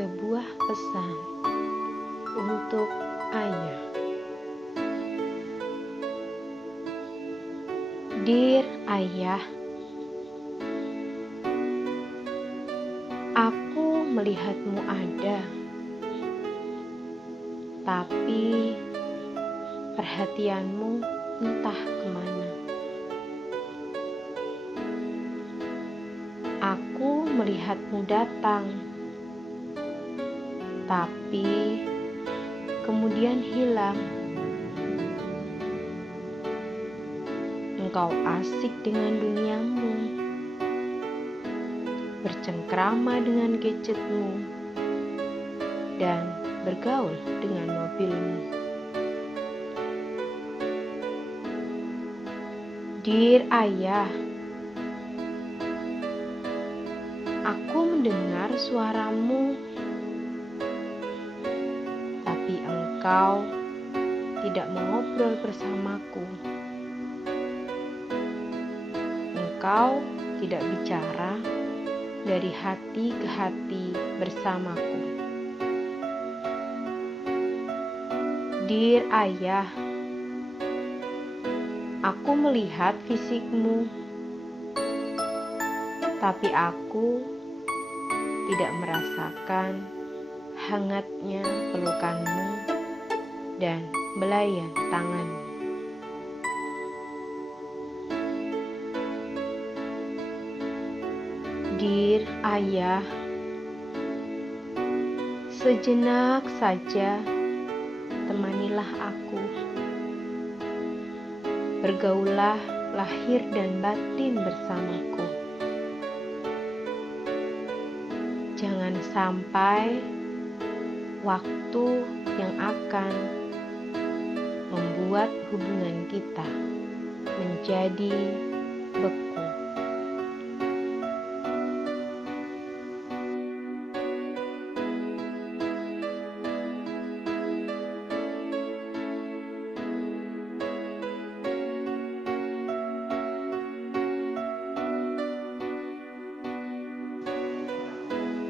Sebuah pesan untuk ayah. Dear Ayah, aku melihatmu ada, tapi perhatianmu entah kemana. Aku melihatmu datang, tapi kemudian hilang. Engkau asik dengan duniamu, bercengkrama dengan gadgetmu, dan bergaul dengan mobilmu. Dear Ayah, aku mendengar suaramu, tapi engkau tidak mengobrol bersamaku. Engkau tidak bicara dari hati ke hati bersamaku. Dear Ayah, aku melihat fisikmu, tapi aku tidak merasakan hangatnya pelukanmu dan belayan tanganmu. Dear Ayah, sejenak saja temanilah aku. Bergaulah lahir dan batin bersamaku. Jangan sampai waktu yang akan membuat hubungan kita menjadi beku.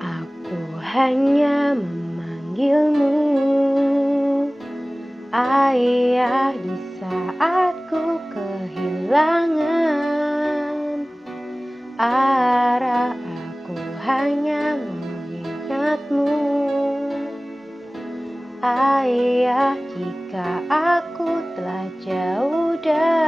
Aku hanya memanggilmu Ayah di saat ku kehilangan arah. Aku hanya mengingatmu Ayah jika aku telah jauh darimu.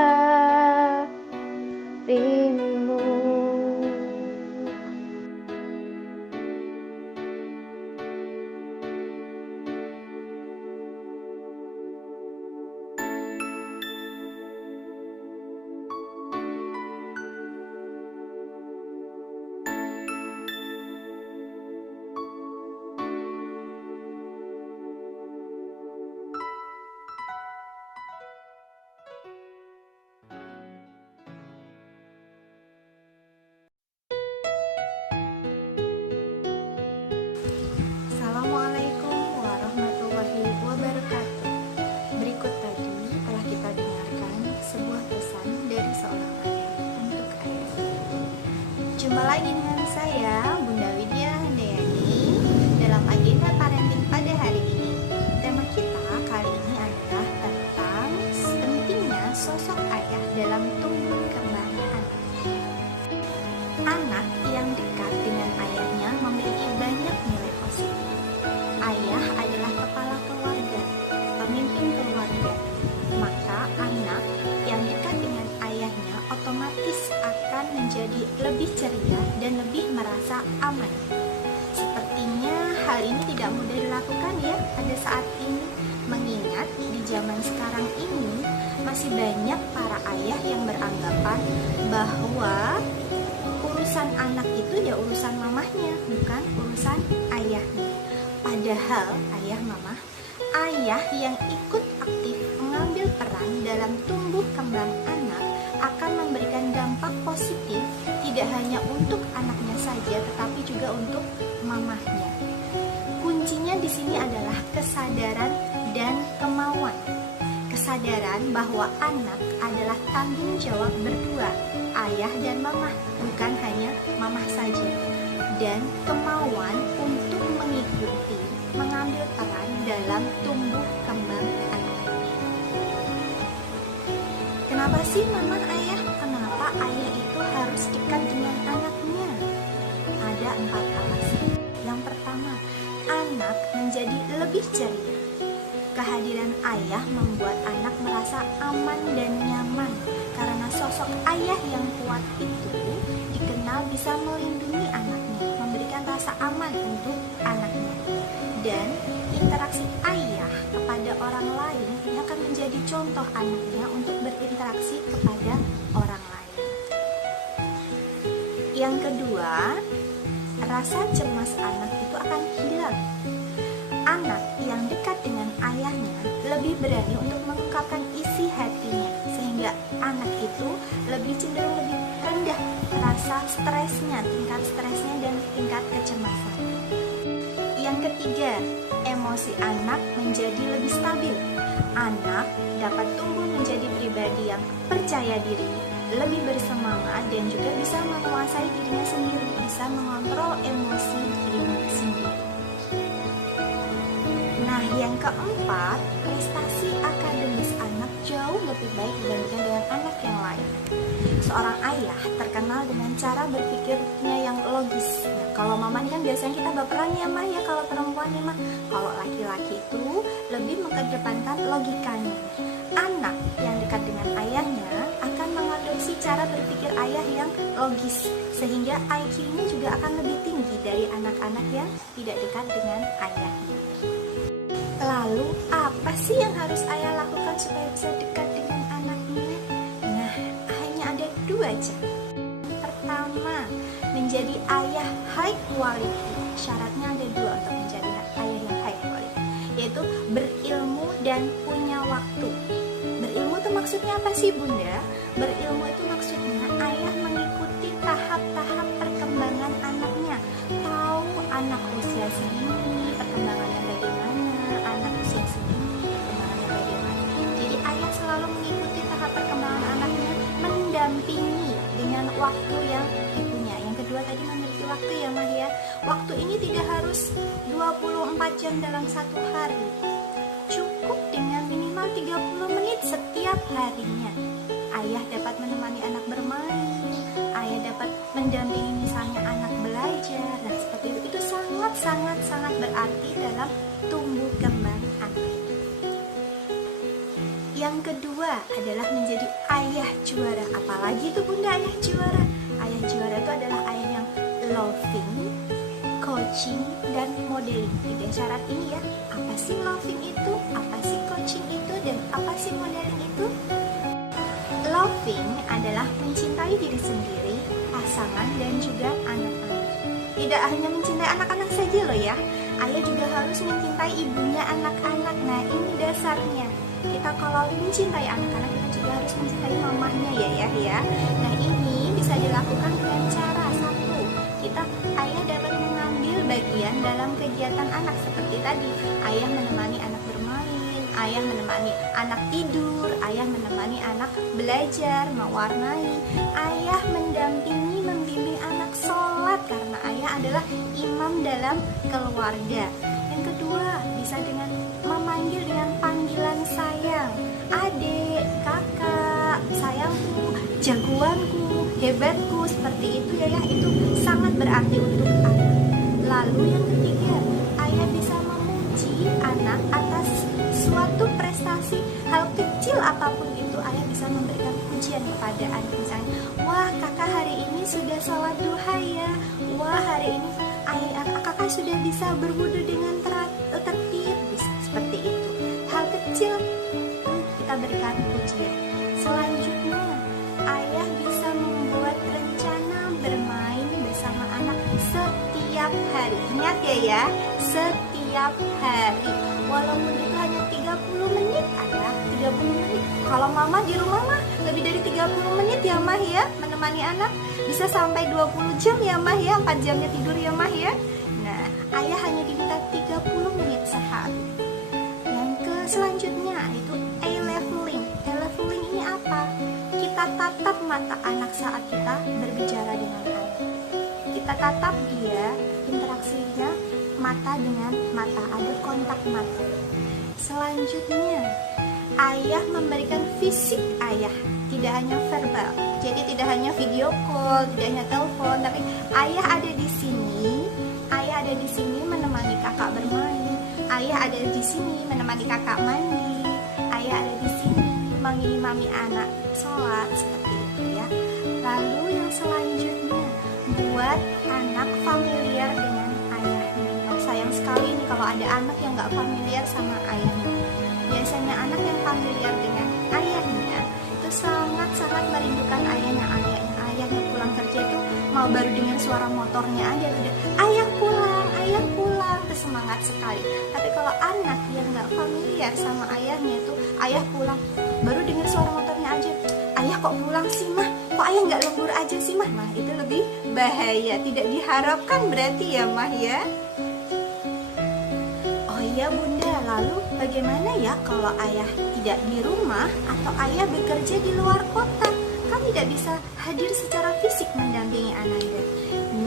Assalamualaikum warahmatullahi wabarakatuh. Berikut tadi telah kita dengarkan sebuah pesan dari seorang ayah untuk ayah. Jumpa lagi dengan saya, Bunda Widya Handayani, dalam agenda parenting pada hari ini. Tema kita kali ini adalah tentang pentingnya sosok ayah dalam tumbuh kembang anak. Anak yang dekat dengan ayahnya memiliki banyak nilai positif. Ayah adalah kepala keluarga, pemimpin keluarga. Maka anak yang dekat dengan ayahnya otomatis akan menjadi lebih ceria dan lebih merasa aman. Sepertinya hal ini tidak mudah dilakukan ya pada saat ini, mengingat di zaman sekarang ini masih banyak para ayah yang beranggapan bahwa urusan anak itu ya urusan mamahnya, bukan urusan ayahnya. Padahal ayah yang ikut aktif mengambil peran dalam tumbuh kembang anak akan memberikan dampak positif tidak hanya untuk anaknya saja tetapi juga untuk mamahnya. Kuncinya di sini adalah kesadaran dan kemauan. Kesadaran bahwa anak adalah tanggung jawab berdua, ayah dan mamah, bukan hanya mamah saja. Dan kemauan untuk mengikuti dalam tumbuh kembang anak. Kenapa sih mama ayah? Kenapa ayah itu harus dekat dengan anaknya? Ada 4 alasan. Yang pertama, anak menjadi lebih ceria. Kehadiran ayah membuat anak merasa aman dan nyaman karena sosok ayah yang kuat itu dikenal bisa melindungi anaknya, memberikan rasa aman untuk anaknya. Dan interaksi ayah kepada orang lain akan menjadi contoh anaknya untuk berinteraksi kepada orang lain. Yang kedua, rasa cemas anak itu akan hilang. Anak yang dekat dengan ayahnya lebih berani untuk mengungkapkan isi hatinya, sehingga anak itu lebih cenderung lebih rendah rasa stresnya, tingkat stresnya dan tingkat kecemasan. Yang ketiga, emosi anak menjadi lebih stabil. Anak dapat tumbuh menjadi pribadi yang percaya diri, lebih bersemangat dan juga bisa menguasai dirinya sendiri, bisa mengontrol emosi dirinya sendiri. Nah, yang keempat, prestasi akademis anak jauh lebih baik dibandingkan dengan anak yang lain. Seorang ayah terkenal dengan cara berpikirnya yang logis. Nah, kalau mama ini kan biasanya kita baperan ya mah ya, kalau perempuan ya mah. Kalau laki-laki itu lebih mengedepankan logikanya. Anak yang dekat dengan ayahnya akan mengadopsi cara berpikir ayah yang logis, sehingga IQ-nya juga akan lebih tinggi dari anak-anak yang tidak dekat dengan ayahnya. Lalu apa sih yang harus ayah lakukan supaya bisa dekat dengan anaknya? Nah, hanya ada 2 cara. Pertama, menjadi ayah high quality. Syaratnya ada 2 untuk menjadi ayah yang high quality, yaitu berilmu dan punya waktu. Berilmu itu maksudnya apa sih bunda? Berilmu itu maksudnya ayah mengikuti tahap-tahap perkembangan anaknya. Tahu anak usia segini perkembangannya bagaimana, anak usia segini perkembangannya bagaimana. Jadi ayah selalu mengikuti tahap perkembangan anaknya, mendampingi dengan waktu yang dipunya. Yang kedua tadi memiliki waktu ya mah ya. Waktu ini tidak harus 24 jam dalam satu hari. Cukup dengan minimal 30 menit setiap harinya. Ayah dapat menemani anak bermain, ayah dapat mendampingi misalnya anak belajar, dan seperti itu. Itu sangat berarti dalam tumbuh kembang anak. Yang kedua adalah menjadi ayah juara. Apalagi itu bunda ayah juara? Ayah juara itu adalah ayah yang loving, coaching, dan modeling. 3 syarat ini ya. Apa sih loving itu? Apa sih coaching itu? Dan apa sih modeling itu? Loving adalah mencintai diri sendiri, pasangan, dan juga anak-anak. Tidak hanya mencintai anak-anak saja loh ya. Ayah juga harus mencintai ibunya anak-anak. Nah, ini dasarnya. Kita kalau mencintai anak-anak, kita juga harus mencintai mamahnya ya. Nah, ini bisa dilakukan dengan cara satu, ayah dapat mengambil bagian dalam kegiatan anak seperti tadi. Ayah menemani anak bermain, ayah menemani anak tidur, ayah menemani anak belajar, mewarnai, ayah mendampingi, membimbing anak sholat karena ayah adalah imam dalam keluarga. Yang kedua, bisa dengan memanggil dengan panggilan sayang. Adik, kakak, sayangku, jagoanku, hebatku, seperti itu ya. Itu sangat berarti untuk anak. Lalu yang ketiga, ayah bisa memuji anak atas suatu prestasi. Hal kecil apapun itu, ayah bisa memberikan pujian kepada anak. Misalnya, wah kakak hari ini sudah sholat duha ya. Wah hari ini kakak sudah bisa berwudu dengan tertib. Bisa seperti itu. Hal kecil kita berikan pujian. Selanjutnya, ayah bisa membuat rencana bermain bersama anak setiap hari. Ingat ya, setiap hari. Walaupun itu hanya 30 menit, ayah 30 menit. Kalau mama di rumah mah lebih dari 30 menit ya mah ya, menemani anak. Bisa sampai 20 jam ya mah ya, 4 jamnya tidur ya mah ya. Nah, ayah hanya diminta 30 menit sehari. Selanjutnya itu A-leveling. A-leveling ini apa? Kita tatap mata anak saat kita berbicara dengan anak. Kita tatap dia, interaksinya mata dengan mata, ada kontak mata. Selanjutnya, ayah memberikan fisik ayah, tidak hanya verbal. Jadi tidak hanya video call, tidak hanya telepon, tapi ayah ada di sini. Ayah ada di sini menemani kakak bermain. Ayah ada di sini menemani kakak mandi. Ayah ada di sini mengimami anak sholat, seperti itu ya. Lalu yang selanjutnya, buat anak familiar dengan ayahnya. Oh, sayang sekali nih kalau ada anak yang gak familiar sama ayahnya. Biasanya anak yang familiar dengan ayahnya itu sangat-sangat merindukan ayahnya. Ayahnya pulang kerja itu mau baru dengar suara motornya aja udah ayah pulang, itu semangat sekali. Tapi kalau anak yang gak familiar sama ayahnya itu ayah pulang baru dengar suara motornya aja, ayah kok pulang sih mah, kok ayah nggak lembur aja sih mah, nah itu lebih bahaya, tidak diharapkan berarti ya mah ya. Oh iya bunda, lalu bagaimana ya kalau ayah tidak di rumah atau ayah bekerja di luar kota, kan tidak bisa hadir secara fisik mendampingi ananda.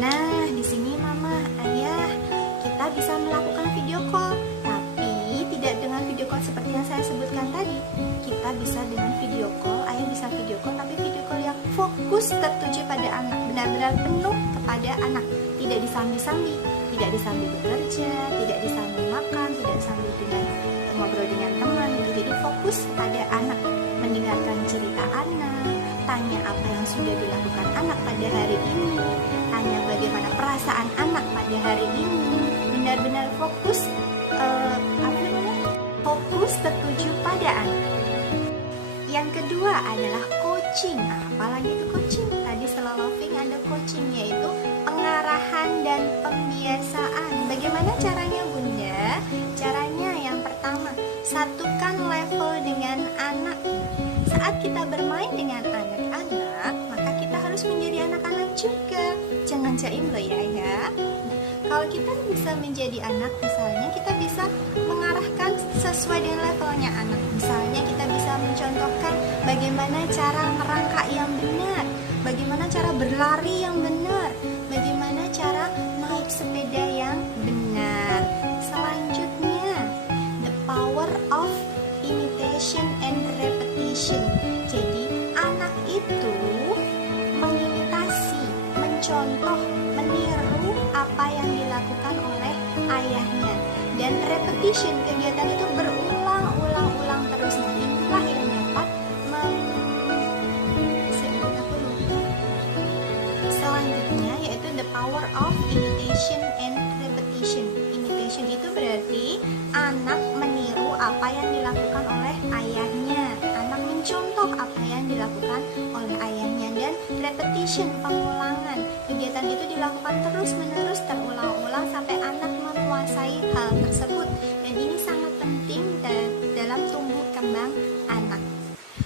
Nah di sini mama, ayah, kita bisa melakukan video call, tapi tidak dengan video call seperti yang saya sebutkan tadi. Kita bisa dengan video call, ayah bisa video call, tapi video call yang fokus tertuju pada anak, benar-benar penuh kepada anak, tidak disambi-sambi, tidak disambi bekerja, tidak disambi makan, tidak disambi dengan ngobrol dengan teman. Jadi fokus pada anak, mendengarkan cerita anak, tanya apa yang sudah dilakukan anak pada hari ini, tanya bagaimana perasaan anak pada hari ini, benar-benar fokus fokus tertuju pada anak. Yang kedua adalah coaching. Apalagi itu coaching? Tadi setelah loving ada coaching, yaitu pengarahan dan pembiasaan. Bagaimana caranya bunda? Caranya yang pertama, satukan level dengan anak. Saat kita bermain dengan anak-anak, maka kita harus menjadi anak-anak juga. Jangan jaim loh ya. Kalau kita bisa menjadi anak, misalnya kita bisa mengarahkan sesuai dengan levelnya anak. Misalnya kita bisa mencontohkan bagaimana cara merangkak yang benar, bagaimana cara berlari yang benar, bagaimana cara naik sepeda yang benar. Selanjutnya, the power of imitation and repetition. Jadi anak itu mengimitasi, mencontoh, meniru apa yang dilakukan oleh ayahnya, dan repetition, kegiatan itu berulang-ulang terus. Nah, inilah yang dapat selanjutnya, yaitu the power of imitation and repetition. Imitation itu berarti anak meniru apa yang dilakukan oleh ayahnya, anak mencontoh apa yang dilakukan oleh ayahnya, dan repetition, pengulangan. Kegiatan itu dilakukan terus-menerus, terulang-ulang sampai anak menguasai hal tersebut, dan ini sangat penting dalam tumbuh kembang anak.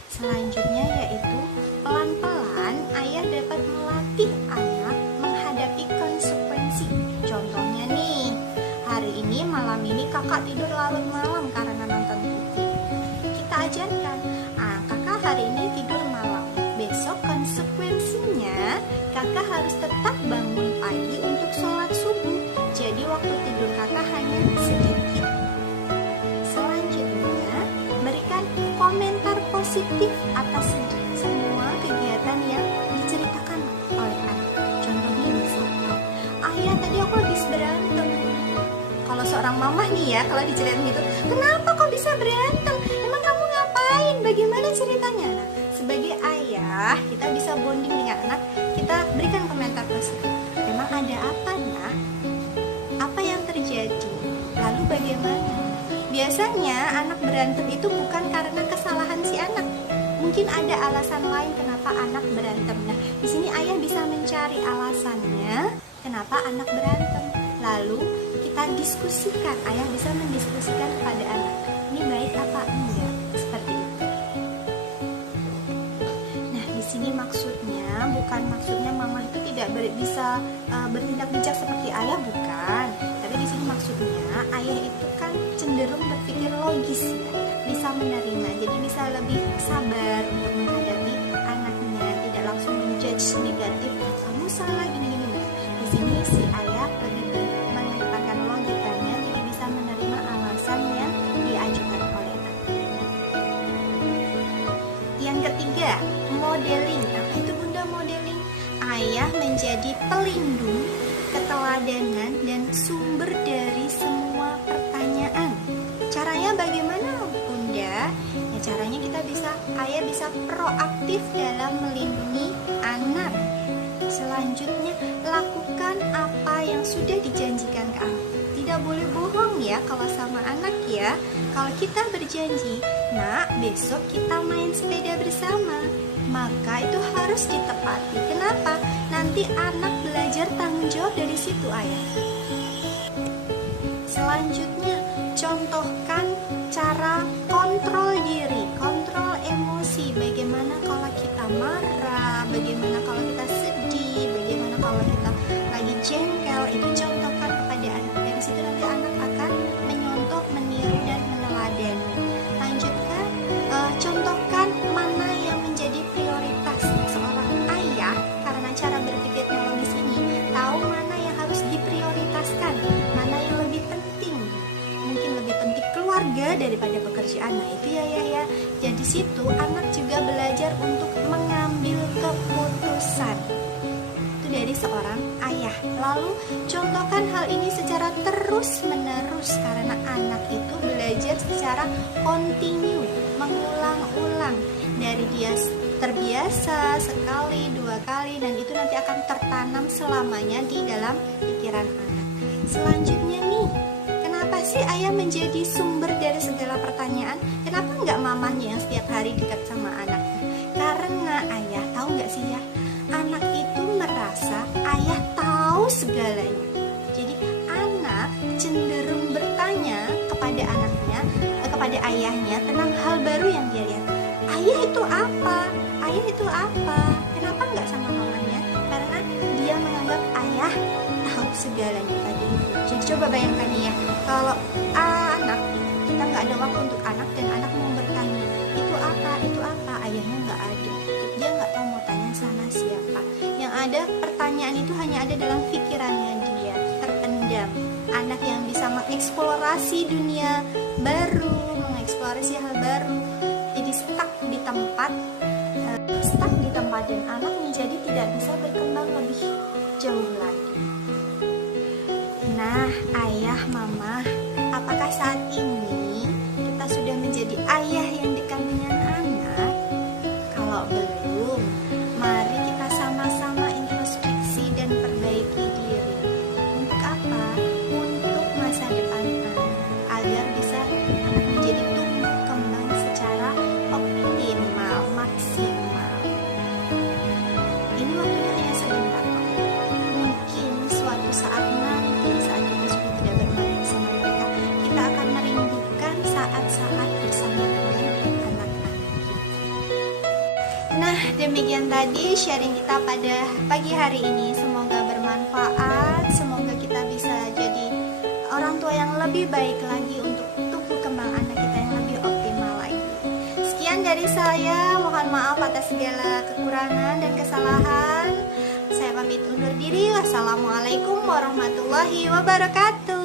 Selanjutnya yaitu pelan-pelan ayah dapat melatih anak menghadapi konsekuensi. Contohnya nih, hari ini malam ini kakak tidur larut malam karena nonton TV. Kita ajarkan, kakak hari ini tidur malam, besok konsekuensinya kakak harus tetap bangun pagi untuk sholat subuh. Jadi waktu tidur kakak hanya sedikit. Selanjutnya, berikan komentar positif atas semua kegiatan yang diceritakan oleh anak. Contohnya misalkan, ayah tadi aku habis berantem. Kalau seorang mamah nih ya, kalau diceritain gitu, kenapa kok bisa berantem? Emang kamu ngapain? Bagaimana ceritanya? Nah, sebagai ayah, kita bisa bonding dengan anak, kita berikan komentar positif. Memang ada apa nak? Apa yang terjadi? Lalu bagaimana? Biasanya anak berantem itu bukan karena kesalahan si anak. Mungkin ada alasan lain kenapa anak berantem. Nah, di sini ayah bisa mencari alasannya kenapa anak berantem. Lalu kita diskusikan. Ayah bisa mendiskusikan kepada anak. Ini baik apa enggak? Seperti itu. Nah, di sini maksudnya bukan maksudnya mama itu tidak bisa bertindak bijak seperti ayah, bukan. Tapi di sini maksudnya ayah itu kan cenderung berpikir logis ya, bisa menerima, jadi bisa lebih sabar untuk menghadapi anaknya, tidak langsung menjudge negatif, kamu salah gini-gini. Di sini si ayah lebih mengedepankan logika menjadi pelindung, keteladanan, dan sumber dari semua pertanyaan. Caranya bagaimana, Bunda? Ya, caranya ayah bisa proaktif dalam melindungi anak. Selanjutnya, lakukan apa yang sudah dijanjikan ke anak. Tidak boleh bohong ya kalau sama anak ya. Kalau kita berjanji, nak besok kita main sepeda bersama, maka itu harus ditepati. Kenapa? Nanti anak belajar tanggung jawab dari situ, ayah. Selanjutnya, contohkan cara kontrol diri, kontrol emosi. Bagaimana kalau kita marah, bagaimana kalau kita sedih, bagaimana kalau kita lagi jengkel. Itu contohkan kepada anak. Dari situ nanti anak akan menyontoh, meniru, dan meneladani. Lanjutkan, contohkan mana yang menjadi prioritas seorang ayah. Karena cara berpikirnya logis ini, tahu mana yang harus diprioritaskan, mana yang lebih penting. Mungkin lebih penting keluarga daripada pekerjaan. Nah itu ya. Jadi situ anak juga belajar untuk mengambil keputusan. Itu dari seorang ayah. Lalu contohkan hal ini secara terus menerus, karena anak itu belajar secara kontinu, mengulang-ulang. Dari dia terbiasa sekali, 2 kali, dan itu nanti akan tertanam selamanya di dalam pikiran anak. Selanjutnya nih, kenapa sih ayah menjadi sumber dari segala pertanyaan? Kenapa nggak mamahnya yang setiap hari dekat sama anaknya? Karena ayah, tahu nggak sih ya, anak itu merasa ayah tahu segalanya. Jadi anak cenderung bertanya kepada anaknya, kepada ayahnya tentang hal baru yang dia lihat. Ayah itu apa? Ayah itu apa? Kenapa nggak sama mamanya? Karena dia menganggap ayah tahu segalanya tadi itu. Jadi coba bayangkan ya, kalau anak, kita nggak ada waktu untuk anak dan anak mau bertanya, itu apa? Ayahnya nggak ada. Dia nggak tahu mau tanya sama siapa. Yang ada pertanyaan itu hanya ada dalam pikirannya dia, terpendam. Anak yang bisa mengeksplorasi dunia baru, mengeksplorasi hal baru, jadi stuck di tempat dan anak menjadi tidak bisa berkembang lebih jauh lagi. Nah, ayah, mama, apakah saat ini kita sudah menjadi ayah yang dekat dengan anak? Kalau belum, mari kita sama-sama introspeksi dan perbaiki diri. Untuk apa? Untuk masa depan anak, agar bisa anak menjadi tumbuh kembang secara optimal, maksimal. Ini waktunya hanya sebentar. Mungkin suatu saat nanti, saat kita sudah tidak bermain bersama mereka, kita akan merindukan saat-saat bersama dengan anak-anak kita. Nah, demikian tadi sharing kita pada pagi hari ini. Semoga bermanfaat. Semoga kita bisa jadi orang tua yang lebih baik lagi untuk tumbuh kembang anak kita yang lebih optimal lagi. Sekian dari saya. Mohon maaf atas segala kekurangan dan kesalahan. Saya pamit undur diri. Wassalamualaikum warahmatullahi wabarakatuh.